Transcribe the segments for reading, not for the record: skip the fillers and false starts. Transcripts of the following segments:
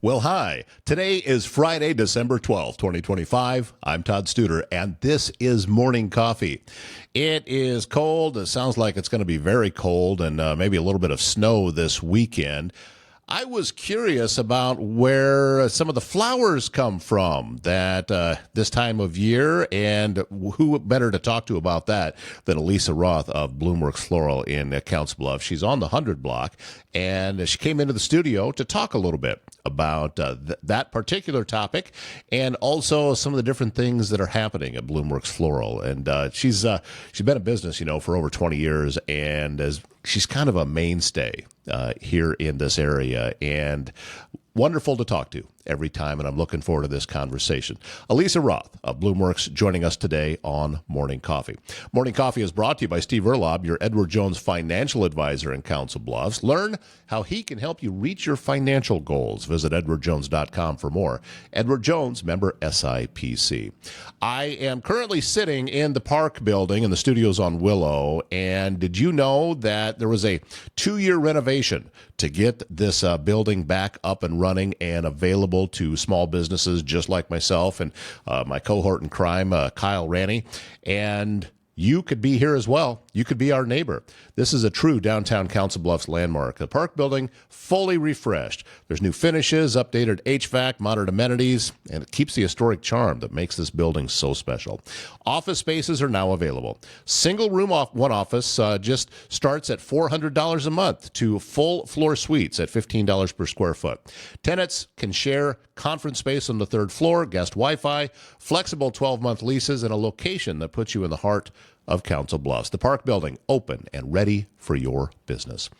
Well, hi. Today is Friday, December 12th, 2025. I'm Todd Studer, and this is Morning Coffee. It is cold. It sounds like it's going to be very cold and maybe a little bit of snow this weekend. I was curious about where some of the flowers come from that this time of year, and who better to talk to about that than Elisa Roth of Bloomworks Floral in Counts Bluff. She's on the 100 block, and she came into the studio to talk a little bit about that particular topic and also some of the different things that are happening at Bloomworks Floral. And she's been in business, for over 20 years, and she's kind of a mainstay here in this area, and wonderful to talk to every time, and I'm looking forward to this conversation. Elisa Roth of Bloomworks joining us today on Morning Coffee. Morning Coffee is brought to you by Steve Erlob, your Edward Jones financial advisor in Council Bluffs. Learn how he can help you reach your financial goals. Visit edwardjones.com for more. Edward Jones, member SIPC. I am currently sitting in the Park building in the studios on Willow, and did you know that there was a 2-year renovation to get this building back up and running and available to small businesses just like myself and my cohort in crime, Kyle Ranney. And you could be here as well. You could be our neighbor. This is a true downtown Council Bluffs landmark. The Park building, fully refreshed. There's new finishes, updated HVAC, modern amenities, and it keeps the historic charm that makes this building so special. Office spaces are now available. Single room one office just starts at $400 a month to full floor suites at $15 per square foot. Tenants can share conference space on the third floor, guest Wi-Fi, flexible 12-month leases, and a location that puts you in the heart of Council Bluffs. The Park building open and ready for your business.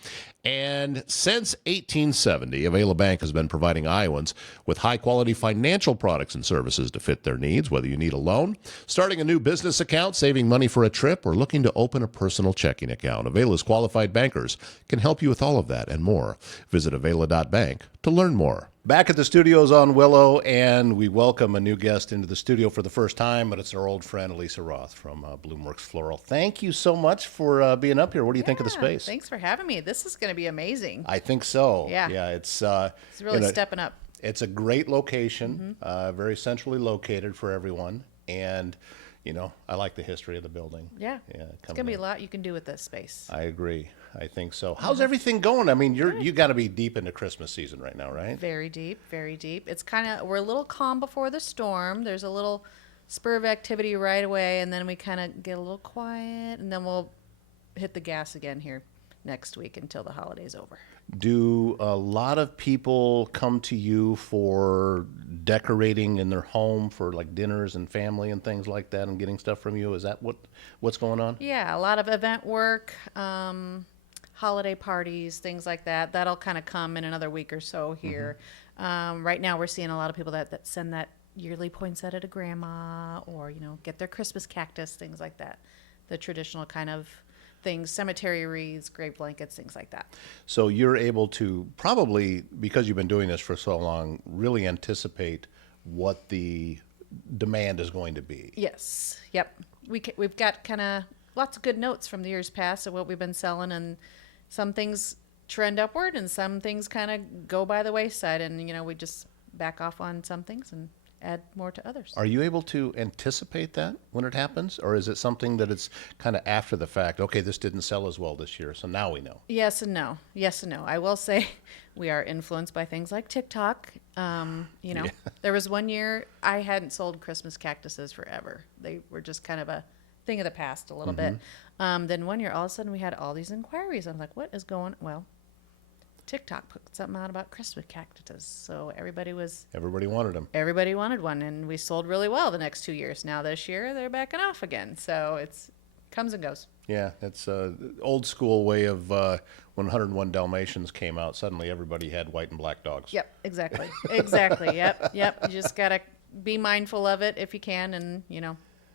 And since 1870, Avila Bank has been providing Iowans with high-quality financial products and services to fit their needs, whether you need a loan, starting a new business account, saving money for a trip, or looking to open a personal checking account. Avila's qualified bankers can help you with all of that and more. Visit avila.bank to learn more. Back at the studios on Willow, and we welcome a new guest into the studio for the first time, but it's our old friend, Elisa Roth from Bloomworks Floral. Thank you so much for being up here. What do you think of the space? Thanks for having me. This is going to be amazing. I think so. Yeah. It's really stepping up. It's a great location, very centrally located for everyone, and I like the history of the building. Yeah. It's going to be a lot you can do with this space. I agree. I think so. How's everything going? I mean, you got to be deep into Christmas season right now, right? Very deep, very deep. It's we're a little calm before the storm. There's a little spur of activity right away, and then we kind of get a little quiet, and then we'll hit the gas again here next week until the holiday's over. Do a lot of people come to you for decorating in their home for like dinners and family and things like that and getting stuff from you? Is that what's going on? Yeah, a lot of event work, holiday parties, things like that. That'll kind of come in another week or so here. Right now we're seeing a lot of people that send that yearly poinsettia to grandma or, get their Christmas cactus, things like that. The traditional kind of things, cemetery wreaths, grave blankets, things like that. So you're able to probably, because you've been doing this for so long, really anticipate what the demand is going to be. Yes. Yep. We've got kind of lots of good notes from the years past of what we've been selling, and some things trend upward and some things kind of go by the wayside, and we just back off on some things and add more to others. Are you able to anticipate that when it happens, or is it something that it's kind of after the fact? Okay, this didn't sell as well this year, so now we know. Yes and no. Yes and no. I will say we are influenced by things like TikTok. There was one year I hadn't sold Christmas cactuses forever. They were just kind of a thing of the past a little bit. Then one year, all of a sudden, we had all these inquiries. I'm like, what is going on? Well, TikTok put something out about Christmas cactuses, so everybody wanted them. Everybody wanted one, and we sold really well the next 2 years. Now this year they're backing off again, so it's comes and goes. Yeah, it's old school way of when 101 Dalmatians came out. Suddenly everybody had white and black dogs. Yep, exactly. Yep. You just gotta be mindful of it if you can, and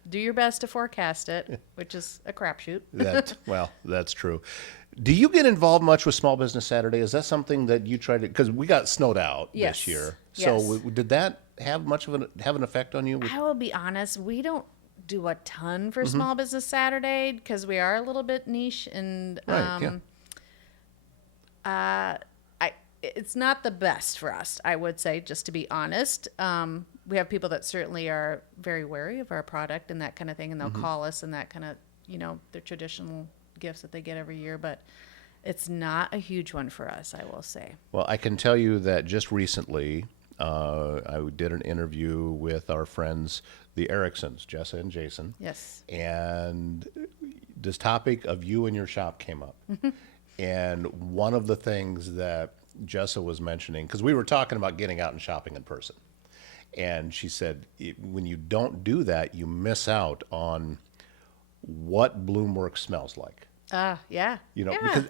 do your best to forecast it, which is a crapshoot. That's true. Do you get involved much with Small Business Saturday? Is that something that you try to, because we got snowed out this year. So did that have much of an effect on you? I will be honest, we don't do a ton for Small Business Saturday because we are a little bit niche, and it's not the best for us, I would say, just to be honest. We have people that certainly are very wary of our product and that kind of thing, and they'll call us and that kind of, the traditional gifts that they get every year, but it's not a huge one for us, I will say. Well, I can tell you that just recently, I did an interview with our friends, the Ericksons, Jessa and Jason. Yes. And this topic of you and your shop came up. And one of the things that Jessa was mentioning, because we were talking about getting out and shopping in person. And she said, when you don't do that, you miss out on what Bloomworks smells like. Yeah. Because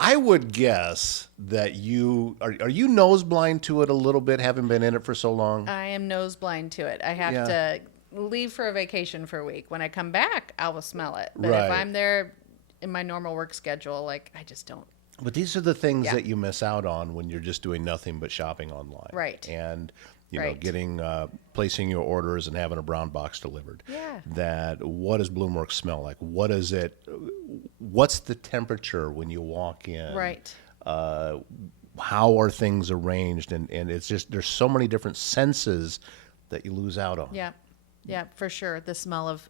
I would guess that are you nose blind to it a little bit, having been in it for so long? I am nose blind to it. I have to leave for a vacation for a week. When I come back, I will smell it. But if I'm there in my normal work schedule, like, I just don't. But these are the things that you miss out on when you're just doing nothing but shopping online. Right. And getting placing your orders and having a brown box delivered. Yeah. That what does Bloomworks smell like? What is it? What's the temperature when you walk in? Right. How are things arranged? And it's just there's so many different senses that you lose out on. Yeah. Yeah, for sure. The smell of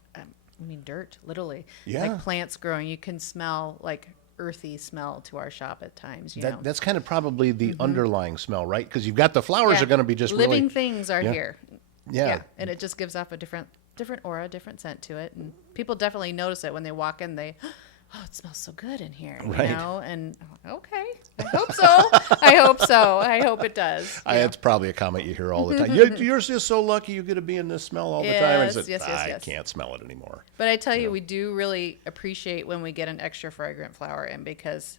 dirt, literally. Yeah. Like plants growing, you can smell like earthy smell to our shop at times. That's kind of probably the underlying smell, right? Because you've got the flowers are going to be just living really, things are here. Yeah. And it just gives off a different aura, different scent to it, and people definitely notice it when they walk in. They, oh, it smells so good in here, right. And I'm like, okay, I hope so. I hope it does. It's probably a comment you hear all the time. You're just so lucky you get to be in this smell all the time. And Yes. I can't smell it anymore. But I tell you, we do really appreciate when we get an extra fragrant flower in, because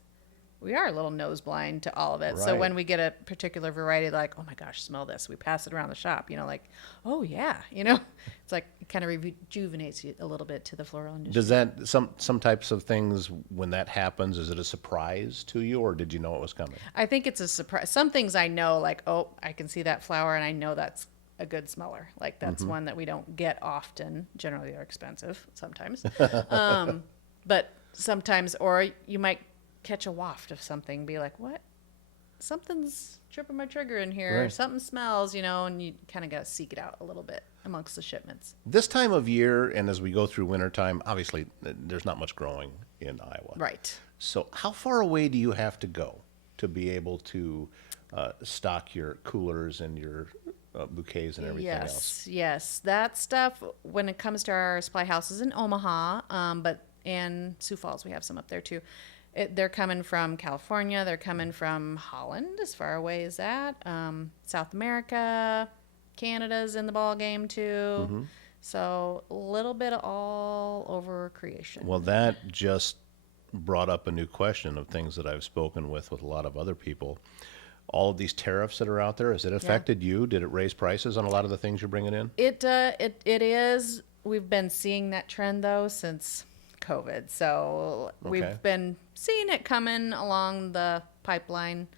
we are a little nose blind to all of it. Right. So when we get a particular variety, like, oh my gosh, smell this, we pass it around the shop, like, oh yeah, it's like, it kind of rejuvenates you a little bit to the floral industry. Does that, some types of things, when that happens, is it a surprise to you, or did you know it was coming? I think it's a surprise. Some things I know, like, oh, I can see that flower and I know that's a good smeller. Like, that's one that we don't get often. Generally they're expensive sometimes. But sometimes, or you might catch a waft of something, be like, what? Something's tripping my trigger in here. Right. Something smells, and you kind of got to seek it out a little bit amongst the shipments. This time of year, and as we go through wintertime, obviously there's not much growing in Iowa. Right. So how far away do you have to go to be able to stock your coolers and your bouquets and everything else? Yes. That stuff, when it comes to our supply houses in Omaha, and Sioux Falls, we have some up there too. They're coming from California. They're coming from Holland, as far away as that. South America, Canada's in the ball game too. So a little bit of all over creation. Well, that just brought up a new question of things that I've spoken with a lot of other people. All of these tariffs that are out there, has it affected you? Did it raise prices on a lot of the things you're bringing in? It is. We've been seeing that trend though since COVID. So we've been seeing it coming along the pipeline.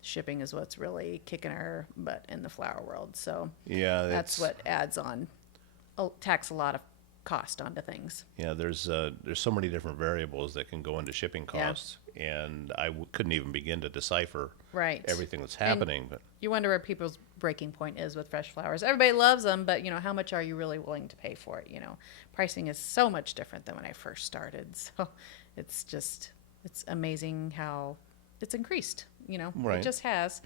Shipping is what's really kicking our butt in the flower world. So that's what adds on, tacks a lot of cost onto things. Yeah, there's so many different variables that can go into shipping costs, and I couldn't even begin to decipher everything that's happening. But you wonder where people's breaking point is with fresh flowers. Everybody loves them, but how much are you really willing to pay for it? Pricing is so much different than when I first started. So it's amazing how it's increased. It just has.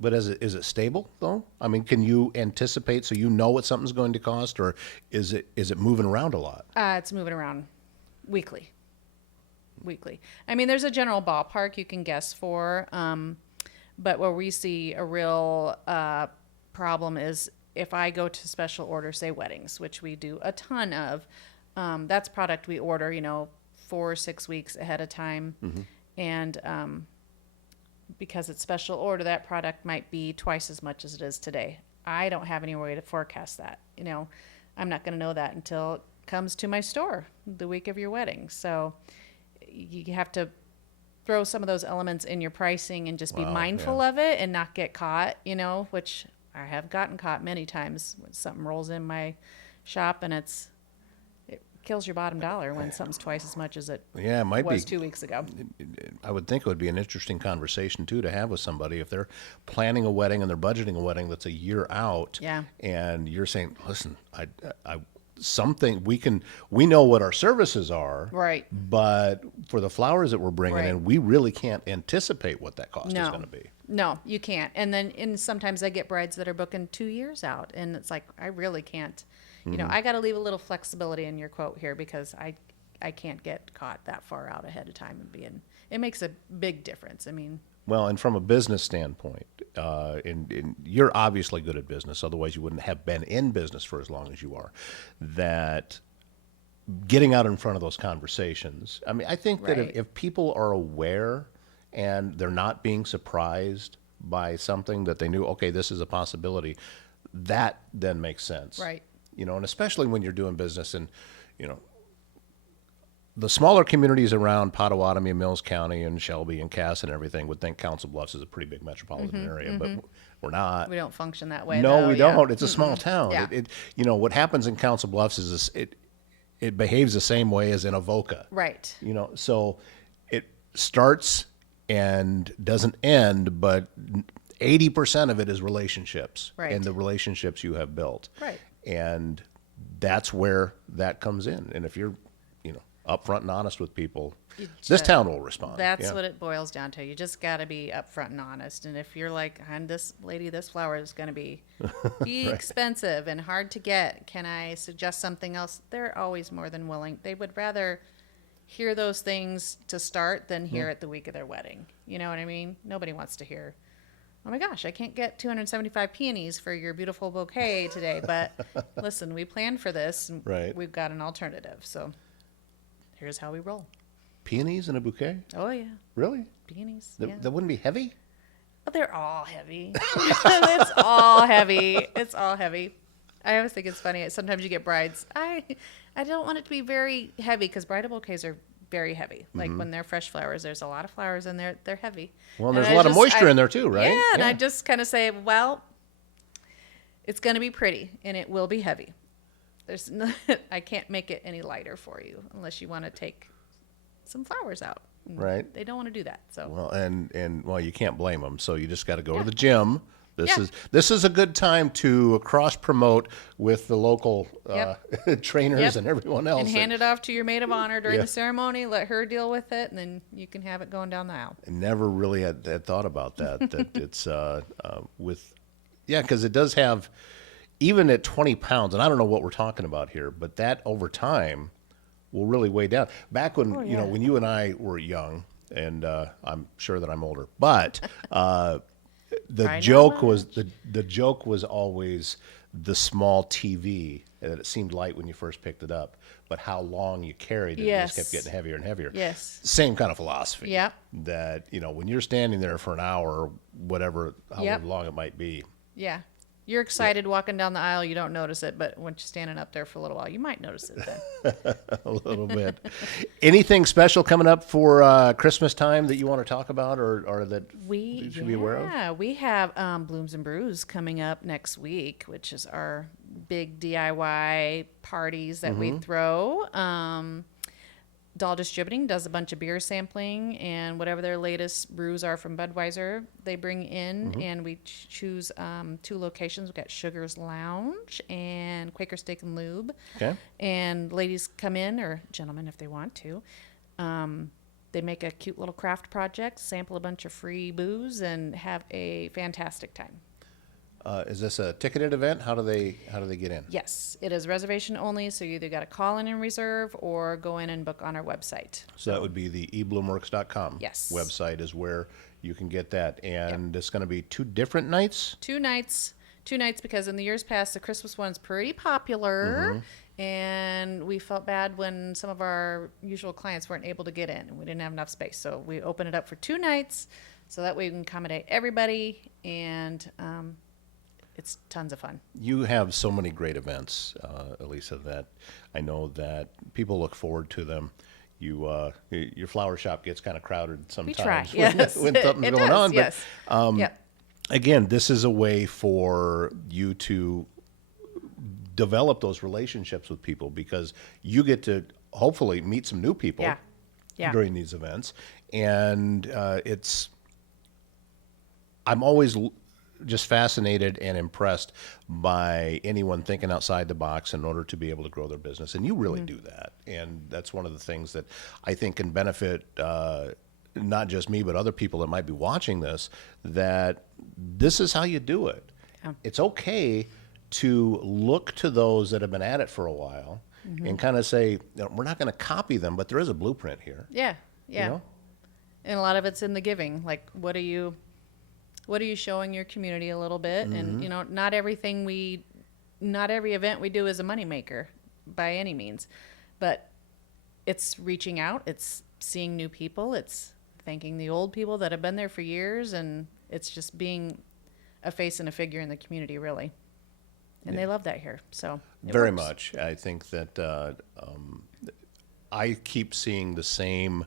But is it stable though? I mean, can you anticipate so you know what something's going to cost, or is it moving around a lot? It's moving around weekly. I mean, there's a general ballpark you can guess for, but where we see a real problem is if I go to special order, say weddings, which we do a ton of. That's product we order, 4 or 6 weeks ahead of time, and because it's special order, that product might be twice as much as it is today. I don't have any way to forecast that. I'm not going to know that until it comes to my store the week of your wedding. So you have to throw some of those elements in your pricing and just be mindful of it and not get caught, which I have gotten caught many times when something rolls in my shop and it kills your bottom dollar when something's twice as much as it Yeah, it might was be. 2 weeks ago. I would think it would be an interesting conversation too to have with somebody if they're planning a wedding and they're budgeting a wedding that's a year out. Yeah. And you're saying, listen, something we know what our services are, Right. but for the flowers that we're bringing Right. in, we really can't anticipate what that cost is No. going to be. No, you can't. And sometimes I get brides that are booking 2 years out, and it's like, I really can't. You know, I got to leave a little flexibility in your quote here because I can't get caught that far out ahead of time and it makes a big difference. I mean, Well, and from a business standpoint, and you're obviously good at business, otherwise you wouldn't have been in business for as long as you are, that getting out in front of those conversations, I mean, I think that Right. if people are aware and they're not being surprised by something that they knew, okay, this is a possibility, that then makes sense. Right. You know, and especially when you're doing business in, you know, the smaller communities around Potawatomi, Mills County, and Shelby and Cass and everything would think Council Bluffs is a pretty big metropolitan area, but we're not. we don't function that way. No, though, we yeah. don't. It's a small town. Yeah. You know, what happens in Council Bluffs is it behaves the same way as in Avoca. Right. You know, so it starts and doesn't end, but 80% of it is relationships Right. and the relationships you have built. Right. And that's where that comes in. And if you're, you know, upfront and honest with people, this town will respond. That's Yeah. what it boils down to. You just got to be upfront and honest. And if you're like, I'm this lady, this flower is going to be expensive and hard to get. Can I suggest something else? They're always more than willing. They would rather hear those things to start than hear it the week of their wedding. You know what I mean? Nobody wants to hear, oh my gosh, I can't get 275 peonies for your beautiful bouquet today. But listen, we planned for this. And Right. We've got an alternative. So here's how we roll. Peonies in a bouquet? Oh, yeah. Really? Peonies. That, Yeah. that wouldn't be heavy? But they're all heavy. It's all heavy. It's all heavy. I always think it's funny. Sometimes you get brides. I don't want it to be very heavy because bridal bouquets are very heavy. Like when they're fresh flowers, there's a lot of flowers and they're heavy. Well, And there's I a lot of just- moisture in there too, right? Yeah, and I just kind of say, well, it's going to be pretty and it will be heavy. There's no, I can't make it any lighter for you unless you want to take some flowers out. And Right. They don't want to do that. So Well, and well, you can't blame them. So you just got to go to the gym. Yeah. This is a good time to cross promote with the local trainers Yep. and everyone else. and hand it off to your maid of honor during Yeah. the ceremony. Let her deal with it, and then you can have it going down the aisle. I never really had thought about that. That it's because it does have, even at 20 pounds, and I don't know what we're talking about here, but that over time will really weigh down. Back when Oh, you know yeah. when you and I were young, and I'm sure that I'm older, but the I know joke much. was the joke was always the small TV that it seemed light when you first picked it up, but how long you carried it, it just kept Yes. getting heavier and heavier. Yes. Same kind of philosophy. Yep. That, you know, when you're standing there for an hour or whatever, however Yep. long it might be. Yeah. You're excited walking down the aisle, you don't notice it, but when you're standing up there for a little while, you might notice it then. A little bit. Anything special coming up for Christmas time that you want to talk about or that you should be aware of? Yeah, we have Blooms and Brews coming up next week, which is our big DIY parties that we throw. Doll Distributing does a bunch of beer sampling and whatever their latest brews are from Budweiser, they bring in, and we choose 2 locations. We've got Sugar's Lounge and Quaker Steak and Lube. Okay. And ladies come in, or gentlemen if they want to. They make a cute little craft project, sample a bunch of free booze, and have a fantastic time. Is this a ticketed event? How do they get in? Yes, it is reservation only, so you either got to call in and reserve or go in and book on our website. So that would be the ebloomworks.com Yes. website is where you can get that. And it's going to be 2 different nights? 2 nights because in the years past, the Christmas one's pretty popular, and we felt bad when some of our usual clients weren't able to get in, and we didn't have enough space. So we opened it up for 2 nights, so that way we can accommodate everybody, and it's tons of fun. You have so many great events, Elisa, that I know that people look forward to them. Your flower shop gets kind of crowded We sometimes try, when, yes. when something's It going does, on. yes. But Yep. again, this is a way for you to develop those relationships with people, because you get to hopefully meet some new people during these events. And I'm always just fascinated and impressed by anyone thinking outside the box in order to be able to grow their business. And you really do that. And that's one of the things that I think can benefit not just me, but other people that might be watching this, that this is how you do it. Yeah. It's okay to look to those that have been at it for a while and kind of say, we're not going to copy them, but there is a blueprint here. Yeah. You know? And a lot of it's in the giving. Like, what are you showing your community a little bit? And, not every event we do is a moneymaker by any means, but it's reaching out, it's seeing new people, it's thanking the old people that have been there for years, and it's just being a face and a figure in the community, really. And they love that here. So very much. I think that I keep seeing the same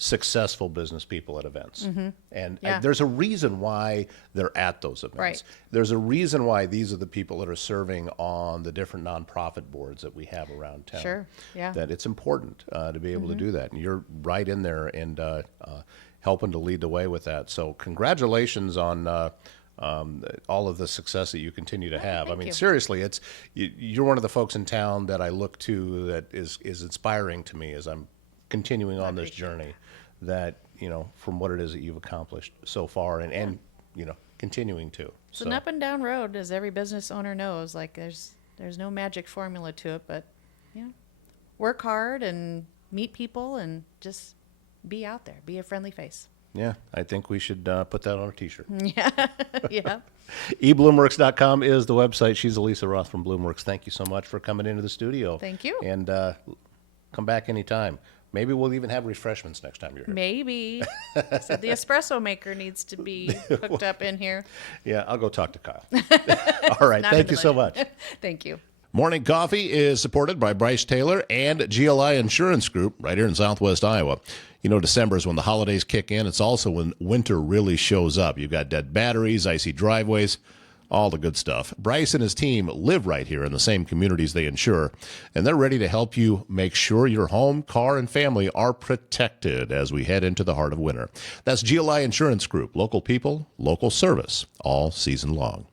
successful business people at events. And there's a reason why they're at those events. Right. There's a reason why these are the people that are serving on the different nonprofit boards that we have around town. Sure, yeah. That it's important to be able to do that. And you're right in there and helping to lead the way with that. So congratulations on all of the success that you continue to have. I mean, seriously, you're one of the folks in town that I look to that is inspiring to me as I'm continuing on this journey. That, from what it is that you've accomplished so far and continuing to. It's an up and down road, as every business owner knows. Like, there's no magic formula to it, but, work hard and meet people and just be out there. Be a friendly face. Yeah, I think we should put that on our T-shirt. Yeah. eBloomworks.com is the website. She's Elisa Roth from Bloomworks. Thank you so much for coming into the studio. Thank you. And come back anytime. Maybe we'll even have refreshments next time you're here. Maybe. Said the espresso maker needs to be hooked up in here. Yeah, I'll go talk to Kyle. All right, thank you so much. Thank you. Morning Coffee is supported by Bryce Taylor and GLI Insurance Group right here in Southwest Iowa. December is when the holidays kick in. It's also when winter really shows up. You've got dead batteries, icy driveways, all the good stuff. Bryce and his team live right here in the same communities they insure, and they're ready to help you make sure your home, car, and family are protected as we head into the heart of winter. That's GLI Insurance Group. Local people, local service, all season long.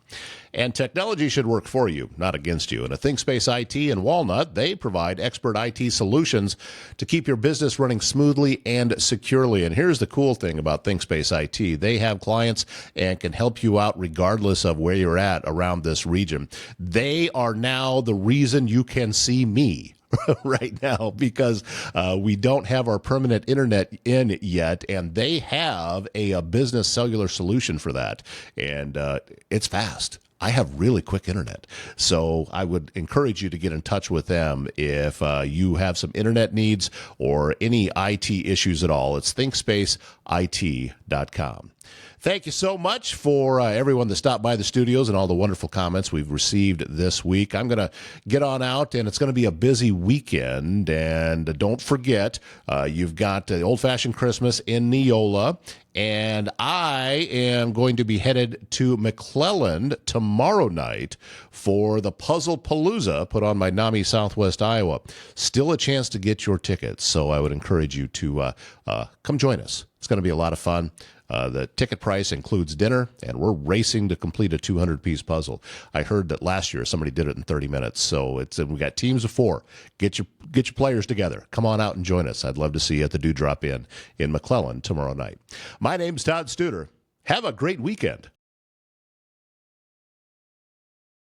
And technology should work for you, not against you. And at ThinkSpace IT in Walnut, they provide expert IT solutions to keep your business running smoothly and securely. And here's the cool thing about ThinkSpace IT. They have clients and can help you out regardless of where you're at around this region. They are now the reason you can see me right now, because we don't have our permanent internet in yet, and they have a business cellular solution for that. And it's fast. I have really quick internet. So I would encourage you to get in touch with them if you have some internet needs or any IT issues at all. It's ThinkSpaceIT.com. Thank you so much for everyone that stopped by the studios and all the wonderful comments we've received this week. I'm going to get on out, and it's going to be a busy weekend. And don't forget, you've got the old-fashioned Christmas in Neola, and I am going to be headed to McClelland tomorrow night for the Puzzle Palooza put on by NAMI Southwest Iowa. Still a chance to get your tickets, so I would encourage you to come join us. It's going to be a lot of fun. The ticket price includes dinner, and we're racing to complete a 200-piece puzzle. I heard that last year somebody did it in 30 minutes, so we got teams of 4. Get your players together. Come on out and join us. I'd love to see you at the Dewdrop Inn in McClelland tomorrow night. My name's Todd Studer. Have a great weekend.